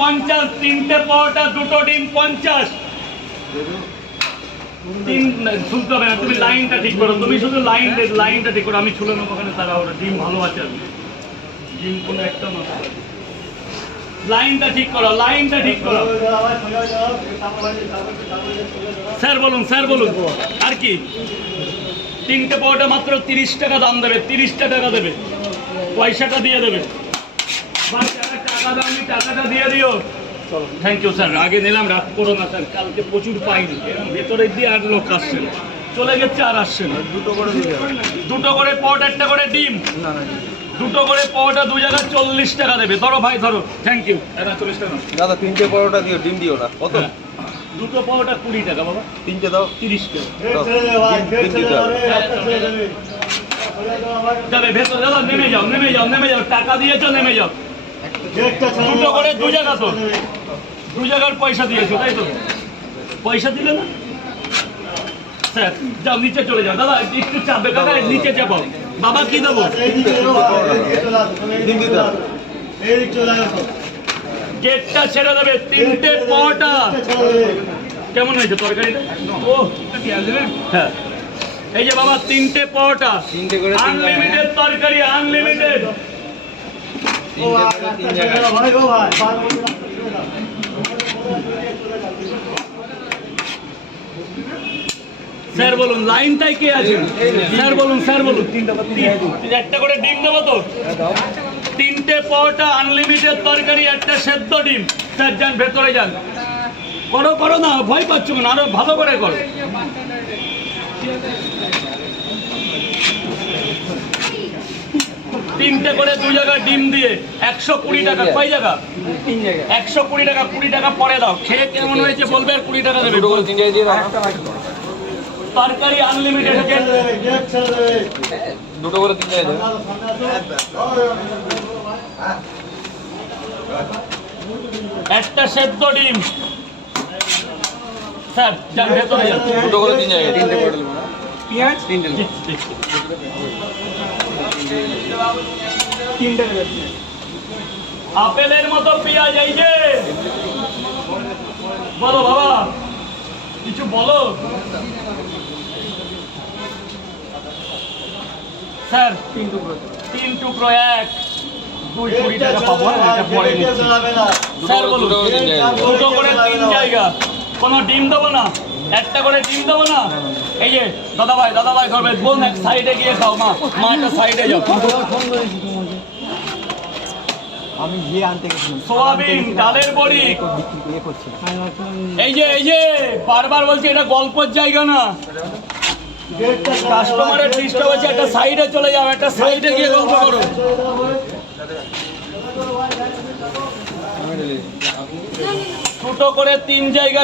50, তিনটে পরোটা দুটো ডিম 50। তিন শুনতে হবে না, তুমি লাইনটা ঠিক করো, তুমি শুধু লাইনটা ঠিক করো, আমি ছুলে নেবো ওখানে তারা ওরা ডিম ভালো আছে আর ডিম কোনো একটা নষ্ট। লাইনটা ঠিক করো, লাইনটা ঠিক করো। স্যার বলুন আর কি? তিনটে পরোটা মাত্র 30 টাকা দাম দেবে, 30টা টাকা দেবে, পয়সাটা দিয়ে দেবে। টাকা দামি, টাকাটা দিয়ে দিও। থ্যাংক ইউ স্যার, আগে নিলাম, রাত করো না স্যার, কালকে প্রচুর পাইনি, ভেতরে দিয়ে আর লোক আসছে না, চলে গেছে আর আসছে না। দুটো করে পরোটা, একটা করে ডিম, দুটো করে পরোটা 2 জায়গায় 40 টাকা দেবে। ধরো ভাই ধরো, থ্যাংক ইউ। 40 টাকা দাদা, তিনটে পরোটা দিও, ডিম দিও না। কত? দুটো পরোটা 20 টাকা বাবা, তিনটে দাও 30 টাকা যাবে। ভেতরে দাদা নেমে যাও, টাকা দিয়েছো, নেমে যাও। দুটো করে 2 জায়গা, তো 2 জায়গার পয়সা দিয়েছো তাই তো? পয়সা দিলে না স্যার, যাও নিচে চলে যাও। দাদা একটু চাপবে, দাদা নিচে চাপাও। বাবা কি দেবো? গেটটা ছেড়ে দেবে, 3টে পরোটা। কেমন হয়েছে তরকারিটা? ও হ্যাঁ, এই যে বাবা 3টে পরোটা, আনলিমিটেড তরকারি, আনলিমিটেড। স্যার বলুন, লাইনটাই কে আছে? স্যার বলুন একটা করে ডিম দেবো তো? 3টে পরোটা, আনলিমিটেড তরকারি, একটা সেদ্ধ ডিম। স্যার যান, ভেতরে যান, করো না, ভয় পাচ্ছ না, আরো ভালো করে করো। তিনটে করে 2 জায়গায় ডিম দিয়ে 120 টাকা। কয় জায়গা? 120 টাকা। 20 টাকা পরে দাও, খেয়ে কেমন হয়েছে বলবে, আর 20 টাকা দেবে। তরকারি আনলিমিটেড, দুটো করে 3 জায়গায় দেবে। একটা সেদ্ধ ডিম। স্যার যান, ভেতরে যান। দুটো করে 3 জায়গায়, 3টে পরোটা পেঁয়াজ 3টে। আপেলের মতো পেঁয়াজ, এই যে বলো বাবা, কিছু বলো। স্যার 3 টুকরো 1, 220 টাকা পাবো, এটা পরে নিচ্ছি। স্যার বলুন, দুটো করে 3 জায়গা, কোনো ডিম দেবো না? একটা করে ডিম দেবো না? এই যে দাদা ভাই ধরবে, বোন এক সাইডে গিয়ে খাও, মা একটা সাইডে যাও। আমি গিয়ে আনতে গেছি, সোয়াবিন, ডালের বড়ি। এই যে বারবার বলছি, এটা গল্পের জায়গা না। কাস্টমারের ডিস্টার্ব হচ্ছে, একটা সাইডে চলে যাও, একটা সাইডে গিয়ে গল্প করো। দুটো করে 3 জায়গা।